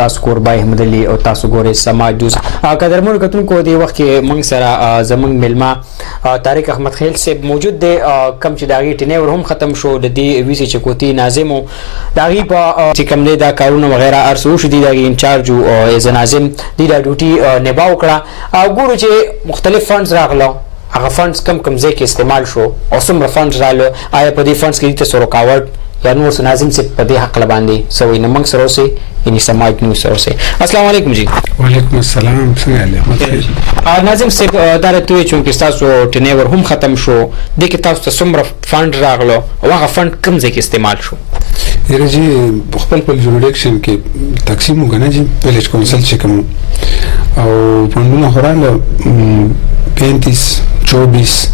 تاسو کوربای احمد علي او تاسو ګورئ سماج جوس. قدرمنو کتونکو دې وخت کې موږ سره زموږ میلمه طارق احمد خیل صاحب موجود دی، کم چې د هغې ټینیور هم ختم شو، د دې ویسې چکوتي ناظم و، د هغې په چې کوم دی دا کارونه وغیره هر څه وشو، دي د هغې انچارج و ایز ناظم دی دا ډیوټي نبا وکړه. ګورو چې مختلف فنډز راغلو، هغه فنډز کم ځای کې استعمال شو او څومره فنډز رالو، آیا په دې فنډز کې دې ته څه رکاوټ یا نور څه ناظم صاحب په دې حقله باندې څه وایي؟ نو موږ سره اوسئ، یعنې سماج نیوز سره اوسئ. السلام علیکم جی. وعلیکم السلام. څنګه ناظم صاحب دا راته ووایئ چونکې ستاسو ټینیور هم ختم شو، دې کې تاسو ته څومره فنډ راغلو او هغه فنډ کوم ځای کې استعمال شو؟ یاره جی خپل جوریډکشن کې تقسیم وکړه جی، ویلیج کونسل چې کوم او فنډونه خو راغله 35 24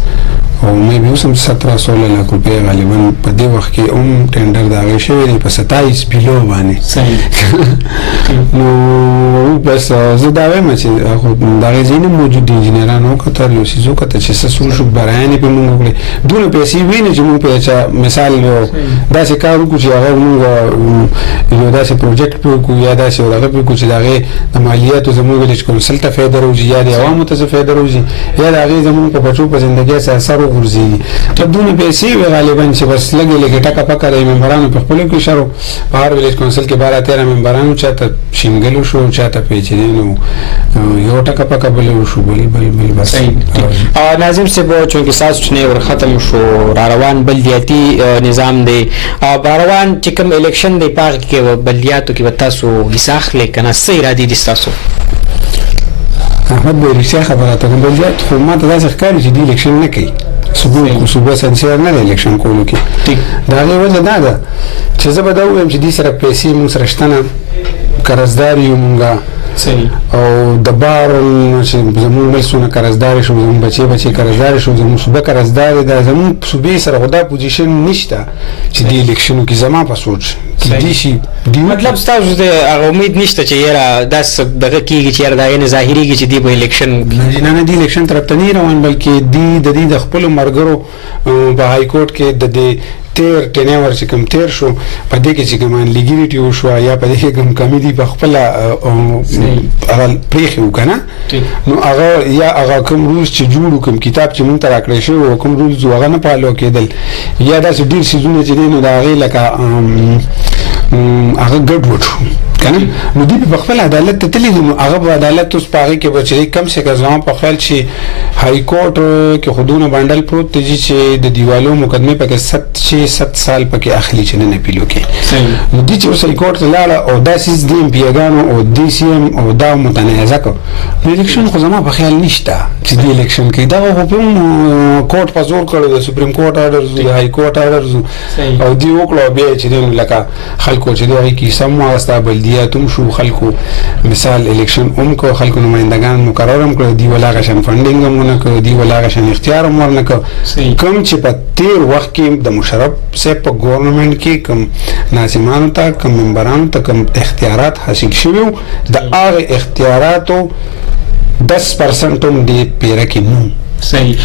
او مې به اوسم 17-16 لک روپۍ غالبا په دې وخت کې هم ټینډر د هغې شوی دی په 27 بیلو باندې. صحیح. نو بس زه دا وایم چې خو د هغې ځینې موجود دي انجینران وکتل، یو څیز وکتل چې څه سور شو، برایان یې پرې مونږ وکړې، دونه پیسې وي نه چې مونږ پرې چا مثال یو داسې کار وکړو چې هغه مونږ یو داسې پروجیکټ پرې وکړو یا داسې یو هغه پرې وکړو چې د هغې د مالیاتو زموږ ویلیج کونسل ته فایده روځي یا د عوامو ته څه فایده روځي یا د هغې زموږ په بچو په زندګۍ څه اثر وغورځېږي. ته دونه پیسې وي غالبا چې بس لږې لږې ټکه پکه د ممبرانو په خپلو کې شر په هر ویلیج کونسل کې 12-13 ممبرانو چاته شینګل وشو، چاته پیچېدی، نو یو ټکه پکه بل وشو، بل بس. ناظم صاحب چونکې ستاسو ټینیور ختم شو، را روان بلدیاتي نظام دی، را روان چې کوم الیکشن دی په هغه کې بلدیاتو کې به تاسو حصه اخلئ که نه؟ څه ارادې دي ستاسو؟ احمد به رښتیا خبره ته کوم بلدیات خو ما ته داسې ښکاري چې دې الیکشن نه کوي، صوبه سنسیر نه دی الیکشن کولو کې. د هغې وجه دا ده چې زه به دا ووایم چې دې سره پیسې مونږ سره شته نه، قرضدار یو مونږه او د بار چې زموږ ملسونه قرضدار شو، زموږ بچې قرضدار شو، زموږ صوبه قرضدار ده، زموږ صوبې سره خو دا پوزیشن نشته چې د الیکشنو کې زما په سوچ کېدی شي. مطلب ستاسو د هغه امید نشته چې یاره داسې دغه کېږي چې یاره دا یعنې ظاهرېږي چې دوی به الیکشن نه دې الیکشن طرف ته نه روان، بلکې دوی د خپلو ملګرو په های کورټ کې د دې تیر ټینیور چې کوم تیر شو په دې کې چې کوم انلیګیلیټي وشوه یا په دې کې کوم کمی دي په خپله هغه پرېښي وو که نه، نو هغه یا هغه کوم رولز چې جوړ کوم کتاب چې مونږ ته راکړی شوی و کوم رولز و هغه نه فالو کېدل یا داسې ډېر څیزونه چې دی نو د هغې لکه هغه ګډوډ شو که نه، نو دوی په خپل عدالت ته تللي دي، نو هغه په عدالت اوس په هغې کې به چې کم سے کم زما په خیال چې های کورټ کې خو دونه بنډل پروت دی چې د دیوالو مقدمې پکې 7 سال پکې اخلي چې نن اپیلو کې، نو دوی چې اوس های کورټ ته لاړه او دا څیز د امپیګانو او د سی ایم او دا متنازعه کړو، نو الیکشن خو زما په خیال نشته چې د الیکشن کې دغه خو په کورټ په زور کړی د سپریم کورټ آرډرز د های کورټ آرډرز او دوی وکړو بیا چې دی لکه خلکو چې د هغې کیسه هم واغسته، بلدیات هم شو، خلکو مثال الیکشن هم کو، خلکو نمایندګان مقرر هم کړو، دوی ولا هغه شان فنډینګ هم ونه کړو، دوی ولا هغه شان اختیار هم ورنه کړو، کوم چې په تیر وخت کې د مشرف صاحب په ګورنمنټ کې کوم ناظمانو ته کوم ممبرانو ته کوم اختیارات حاصل شوي وو د هغې اختیاراتو 10% هم دې پیره کې نه. صحیح.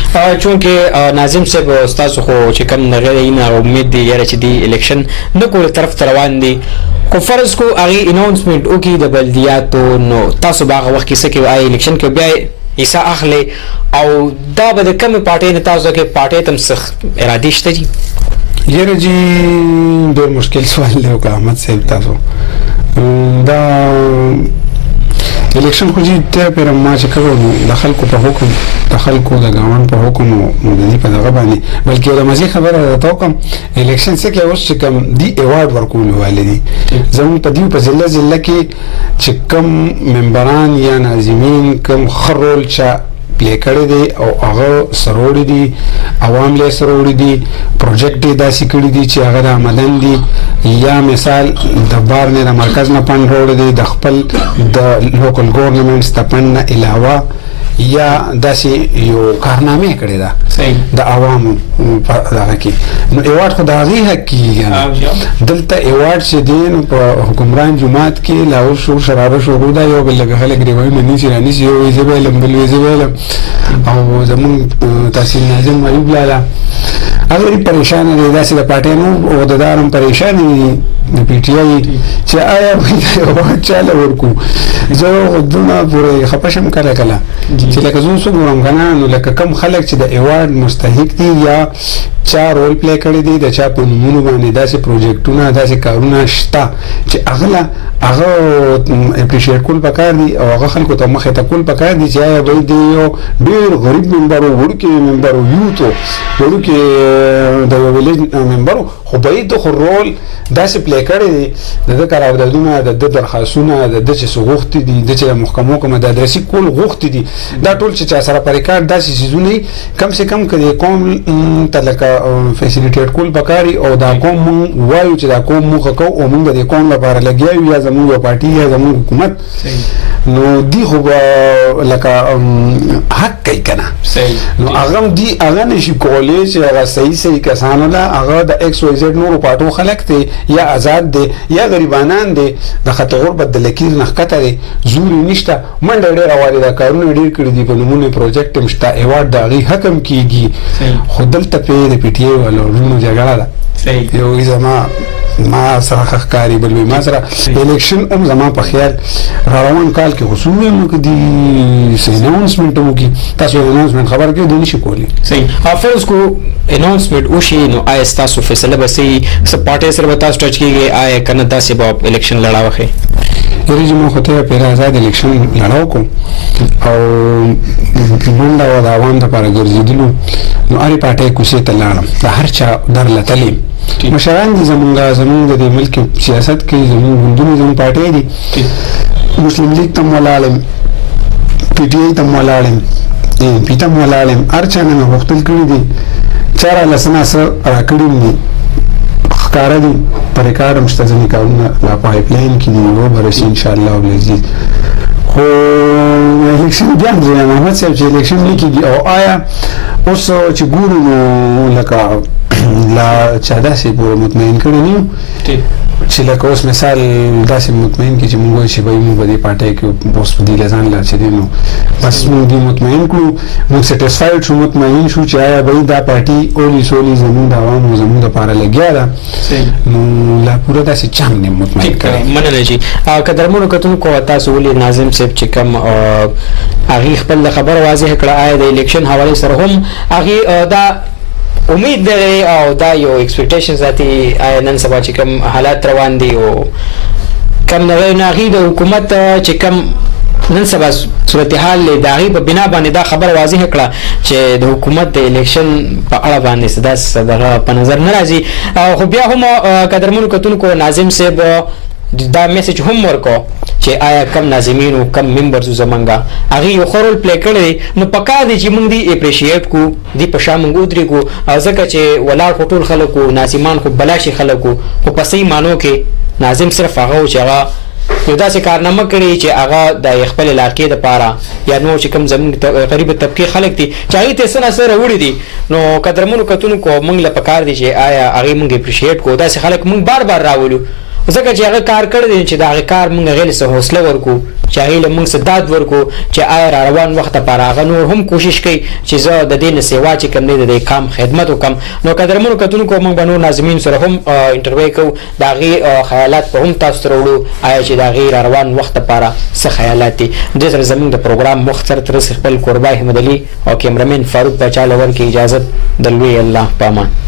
چونکې ناظم صاحب ستاسو خو چې کوم دغه دی نه امید دی یاره چې دی الیکشن نه کولو طرف ته روان دی، خو فرض کو هغې اناونسمنټ وکړي د بلدیاتو، نو تاسو به هغه وخت کې څه کوئ؟ آیا الیکشن کې بیا حصه اخلئ او دا به د کومې پارټۍ نه تاسو کې پارټۍ ته هم څه ارادې شته جي؟ یاره جی ډېر مشکل سوال دی وکړه احمد صاحب تاسو. دا الیکشن خو جی تېره پیره ما چې کړی نو د خلکو په حکم د خلکو د ګاونډ په حکم نو د دې په دغه باندې بلکې یو د مزې خبره راته وکړم، الیکشن څه کې اوس چې کوم دي ایوارډ ورکول والي دي زموږ په دې په ضلع کې چې کوم ممبران یا ناظمین کوم ښه رول چا پلی کړی دی او هغه سروړي دي، عوام له سروړي دي، پروجیکټ یې داسې کړي دي چې هغه د آمدن دي، یا مثال د بار نه د مرکز نه فنډ راوړی دی، د خپل د لوکل ګورنمنټس د فنډ نه علاوه یا داسې یو کارنامې کړې ده د عوامو په دغه کې، نو ایوارډ خو د هغې حق کېږي نه، دلته ایوارډ چې دی نو په حکمران جومات کې لا اوس شور شرابه شروع ده، یو بل لکه خلک ریوایونه نیسي رانیسي، یو وایي زه به علم بل وایي زه به علم، او زمونږ تحصیل ناظم ایوب لالا هغه ډېر پریشان دی داسې د پارټیانو عهدهدار هم پریشان دي د پی ټي آی چې آیا موږ چاله ورکو زه دونه پورې خفه شم کله کله چې لکه زه اوس وګورم که نه نو لکه کم خلک چې د ایوارډ مستحق دي یا چا رول پلی کړی دی د چا په نومونو باندې داسې پروجیکټونه داسې کارونه شته چې هغه اپریشیټ کول پکار دي او هغه خلکو ته مخې ته کول پکار دي چې آیا باید یو ډېر غریب ممبر و وړوکی ممبر و یوت و وړوکی د یو ویلیج ممبر و خو باید خو رول داسې پلی کړی دی د ده قراردادونه د ده درخواستونه د ده چې څه غوښتي دي د چې د محکمو کومه د ادرسي کول غوښتي دي دا ټول چې چا سره په ریکارډ داسې څیزونه وي کم سے کم که د قوم ته لکه فیسیلیټیټ کول پکاري او دا قوم مونږ وایو چې دا قوم موخه کوو او مونږ د دې قوم لپاره لګیا یو یا زمونږ یو پارټي یا زمونږ حکومت نو دی خو به لکه حق کوي که نه نو هغه دی هغه نشي کولی چې هغه صحیح کسانو له هغه د ایکس وای زیډ نورو پارټو خلک دی یا آزاد دی یا غریبانان دی د خط غربت د لکیر نه ښکته دی زور یې نشته منډه ډېره والي دا کارونه ډېر کړي دي په نومونه پروجیکټ هم شته ایوارډ د هغې حق هم کېږي خو دلته پې د پی ټي آی والو ورونو جګړه ده یو ما سره ښکاري بل وي ما سره الیکشن هم زما په خیال را روان کال کې خصوص ویم که دي څه اناونسمنټ هم وکړي تاسو اناونسمنټ خبر کې دی نشي کولی صحیح فرض کو اناونسمنٹ وشي نو آیا ستاسو فیصله به څه پارټۍ سره به تاسو ټچ کېږي آیا که نه داسې به الیکشن لړا وښئ یعنې چې ما خو ته پهله آزاد الیکشن لړاو کوم او منډه وه د عوام دپاره ګرځېدلو نو هرې پارټۍ کوڅې ته لاړم د هر چا درله تلیم مشران دي زمونږ د دې ملک سیاست کې زمونږ ګوندونه زمونږ پارټۍ دي مسلم لیگ ته م ولاړم پی ټي آی ته م ولاړم ایم پي ته م ولاړم هر چا نه مې غوښتل کړي دي چا راله څه نه څه راکړي دي ښکاره دي په ریکارډ هم شته ځینې کارونه لا پایپ لاین کې دي وبه رسي انشاءالله العزیز خو الیکشن بیا هم ځای محمد صاحب چې الیکشن نه کېږي او آیا اوس چې ګورو نو لکه لا چا داسې پورې مطمئن کړی نه یو چې لکه اوس مثال داسې مطمئن کړي چې موږ وایو چې بهی موږ په دې پارټۍ کې اوس په دې له ځان لا چې دی نو بس موږ دې مطمئن کړو موږ سیټسفاید شو مطمئن شو چې آیا بهی دا پارټي اولی سولی زموږ د عوامو زموږ دپاره لګیا ده نو لا پوره داسې چا هم نه مطمئن کړی مننه جي قدرمنو کتونکو تاسو ولې ناظم صاحب چې کوم هغې خپل خبره واضح کړه آیا د الیکشن حوالې سره هم هغې دا امید لري او دا یو ایکسپیکټیشن ساتي آیا نن سبا چې کوم حالات روان دي او کوم هغې د حکومت چې کوم نن سبا صورتحال دی د هغې په بنا باندې دا خبر واضح کړه چې د حکومت د الیکشن په اړه باندې داسې دغه په نظر نه راځي خو بیا هم قدرمنو کتونکو ناظم صاحب دا میسج هم ورکو چې آیا کم ناظمین او کم ممبرز زمونږه هغې یو ښه رول پلی کړی دی نو پکار دی چې موږ دې اپریشیټ کړو دې په شا موږ ودرېږو ځکه چې ولاړ خو ټول خلک وو ناظمان خو بلاشي خلک وو خو په صحیح معنو کې ناظم صرف هغه و چې هغه یو داسې کارنامه کړې چې هغه د خپل علاقې دپاره یا نور چې کوم زموږ غریب طبقې خلک دي چې هغې ته څه نه څه راوړي دي نو قدرمنو کتونکو موږ له پکار دی چې آیا هغې موږ اپریشیټ کړو داسې خلک موږ بار بار راولو ځکه چې هغه کار کړی دی چې د هغې کار موږ هغې له څه حوصله ورکړو چې هغې له موږ څه داد ورکړو چې آیا را روان وخت دپاره هغه نور هم کوشش کوي چې زه د دې نه سیوا چې کوم دی د دې کام خدمت وکړم نو قدرمنو کتونکو موږ به نور ناظمین سره هم انټرویو کوو د هغې خیالات به هم تاسو ته راوړو آیا چې د هغې را روان وخت دپاره څه خیالات دي دې سره زموږ د پروګرام مخ سره تر خپل قربا احمد علي او کیمرمین فاروق باچا له ورکړي اجازت د لوی الله په امان